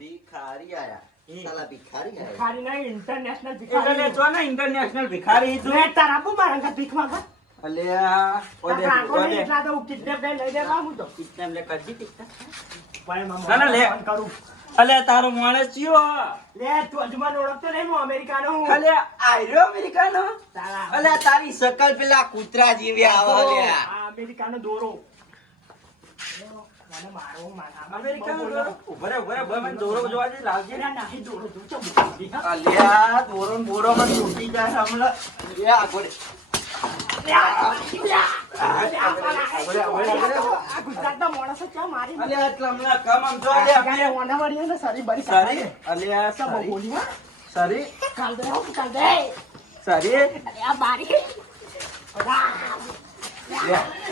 ભિખારી આયા સાલા ભિખારી આયા ભિખારી નહીં, ઇન્ટરનેશનલ એટલે ભિખારી. જો ને ઇન્ટરનેશનલ ભિખારી તું. લે તારા આપું મારા ઘર ભીખ માંગવા. અલ્યા ઓદે તારા આંખો નહીં ઓદે એટલા તો હું kidnap લઈને લઈ દેવા હું તો. કિતનેમ લે કરજી ટીકતા. પણ મામા ના, ના, લે. ફોન કરું. અલ્યા તારો માણસ ચિયો. લે તું હજુ મને ઓળખતો નહીં, હું અમેરિકાનો હું. અલ્યા આયરો અમેરિકાનો. તારા અલ્યા તારી શકલ પેલા કૂતરા જેવી આવે લ્યા આ અમેરિકાનો દોરો. મને મારો માથા. અમેરિકાનો દોરો. ઉભરે મને દોરો જોવા દે લાવજે. એના નાહી દોરો જો ચમ બોલી, હા. અલ્યા દોરો ને બોરો માં તૂટી જાય હમણાં. લ્યા ગોળે આ ગુજરાતના માણસો ક્યાં મારી અલ્યા એટલા હમણાં કમ આમ જો લે અમે. ઓના વળી ને સરી બરી સરી અલ્યા સબ સરી બોલી, હા. સરી કાલ દે કાલ દે. સરી અરે આ બારી.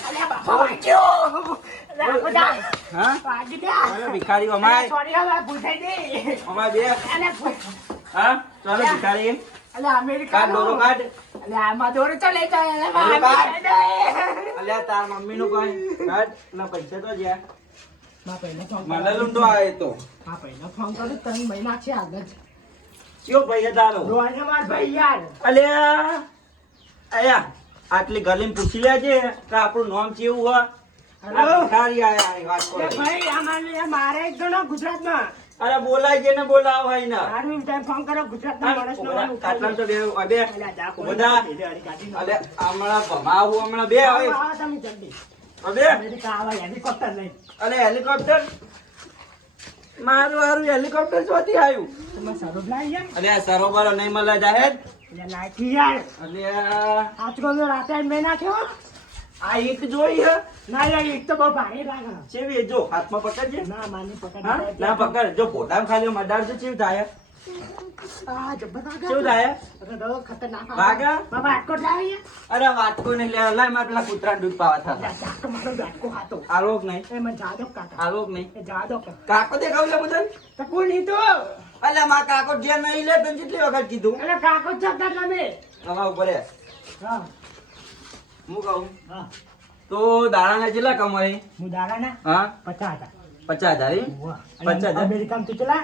અરે બાપા વાગ્યો. અરે બધા હા વાગી ગયા. હવે ભિખારી અમાય સોરી હવે ભૂસાઈ દે. અમાય બે અરે હા ચાલો ભિખારી અલે અમેરિકા કાઢ દોરો કાઢ. અલે આમાં દોરો ચલે ચાલે દોરો કાઢ. અલ્યા તાર મમ્મી નું કોઈ કાઢ ના પૈસા તો જ્યાં માં પહેલા ફોન મને લૂંટો આવે તો માં પહેલા ફોન કરું 3 મહિના છે આગળ કયો પૈસા તારો રોને માર ભાઈ યાર અલ્યા આયા આટલી ગલીમાં પૂછી લેજે કે આપણું નામ કેવું હોય. હેલો. ભિખારી આયા એ વાત અરે કરે. ભાઈ આમાં મારે એક જણો ગુજરાતમાં અરે બોલાય છે ને બોલાવ હોય ને આર્મી ટાઈમ ફોન કરો ગુજરાતના માણસનો મને આટલા તો ઉઠાડી બે અલ્યા જા કોઈ બધા ગાડી અલે હમણાં ભમાવું હમણાં બે આવે આવો તમે જલ્દી હવે અમેરિકા આવા હેલિકોપ્ટર લઈ અલે હેલિકોપ્ટર મારું હેલિકોપ્ટર ચોથી આવ્યું. તમે સરોબ લાઈ યાર અલે આ સરોવર નહીં મળે જાહેર. એટલે લાઈટી યાર અલે આજકાલ તો રાતે મેં નાખ્યો આ એક જોઈ હે ના યાર એક તો બહુ ભારે લાગે ચેવી જો હાથમાં પકડજે. ના માની પકડ હા ના પકડ જો ફોટામાં ખાલી મડાર છે ચેવી થાય આ જબ્બર લાગે ચેવું થાય અરે દો ખતરનાક વાગે? બાબા આટકો લાવી અરે વાટકો નહીં લે લાય મારે પેલા કૂતરા દૂધ પાવા થતા જાક મારો જાટકો હાતો આલોક નહીં એ મને જાદો કાકા આલોક નહીં એ જાદો કાકો દેખાવ લે બદલ તો કોણ નહીં તો અલે માં કાકો જે નહીં લે તને કેટલી વખત કીધું અરે કાકો ચક્કર તમે હવે ઉપર હે. હા હું કહું હા તો દાડાના કેટલા કમાય હું દાડાના હા 50,000 50,000 ઈ? 50,000 અમેરિકામાં તો ચલા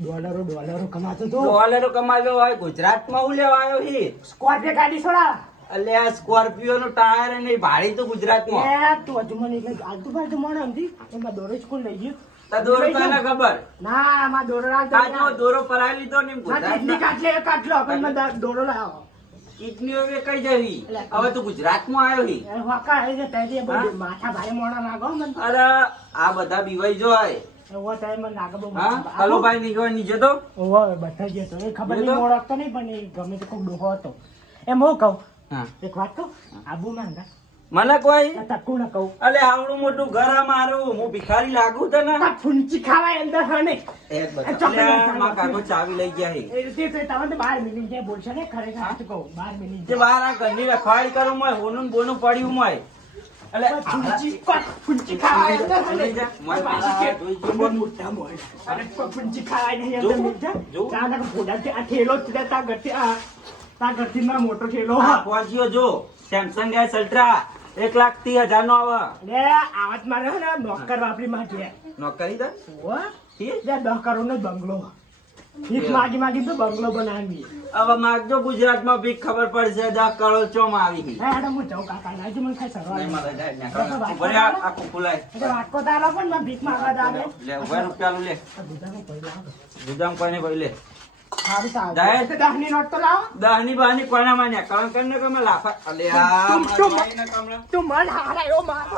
ડોલરો કમાતો તો ડોલરો કમાવ્યો હોય ગુજરાતમાં હું લેવા આવ્યો હી સ્કોર્પિયો ગાડી છોડા અલે આ સ્કોર્પિયો નું ટાયર નહીં ભાડી તો ગુજરાતમાં એ તું હજુ મને એટલે આલતુ બાજુ મને સમજી એમાં દોરો જ કોણ લઈ ગયું તા દોરો તને ખબર ના માં દોરો લાવતો આ જો દોરો પરાઈ લીધો ને કિડની ગુજરાતમાં કાટલો પણ મને દોરો લાવો કિડનીઓ કઈ જવી હવે તું ગુજરાતમાં આવ્યો હી એ વાકા એ જે તેડી બધું માથા ભારે મોણા લાગો મને અરે આ બધા બીવાઈ જોય એવો ટાઈમ મને લાગે બહુ હા હલો ભાઈ નીકળવા નીચે તો ઓવો બધા જે તો એ ખબર એ નહીં તો? મોળકતો નહીં પણ એ ગમે તે કોક ડોહો હતો એમ હું કહું હા એક વાત કહું આબુ માંગા મને કોઈ તકુ ન કહું અલે આવડું મોટું ઘર આ મારું હું ભિખારી લાગુ તને આ ફૂંચી ખાવાય અંદર હને એક બતા અલે માં કાકો ચાવી લઈ ગયા હી એ રીતે તો તમે તો 12 મિનિટ જે બોલશે ને ખરેખર સાચું કહું 12 મિનિટ જે બહાર આ ઘરની રખવાડી કરું મોય હોનું ને બોનું પડ્યું મોય અલે ફૂંચી ખાવાય અંદર હને લઈ જા. મોય મારા હાથ ધોઈ ગયો. બહુ મોટા મોય અરે ફૂંચી ખાવાય નહીં જો, અંદર મિલજા જો. તાના ફોડા આ ઠેલો જ છે તા ગતિ આ તા ગતિ માં મોટો ઠેલો આ પહોંચ્યો જો સેમસંગ ગેસ અલ્ટ્રા 1,30,000 નો આવે લે આવત મારે હે ને નોકર વાપરી માટે નોકરી દે ઓ ઠીક? જે 10 કરોડનો બંગલો ભીખ માગી તો બંગલો બનાવી હવે માગજો ગુજરાતમાં ભી ખબર પડશે 10 કરોડ ચોમ આવી ગઈ હે હેડો હું જાઉં કાકા લાવજો મને ખાઈ સરવા નહીં મારે જાય ને ઉભરે આખું ખુલાય એટલે વાટકો તારો પણ મને ભીખ માંગવા દાદે લે ઉભરે રૂપિયાનું લે દુધામાં પૈસા લાવો ગુદામ કોઈને કોઈ લે સારું સારું જાય. તો 10 ની નોટ તો લાવો દહની બહાની કોના માન્યા કણ કરીને કે મેં લાફા અલે આ તું- તું- મારા ભાઈને કમળા. તું મન હારા એવો મારો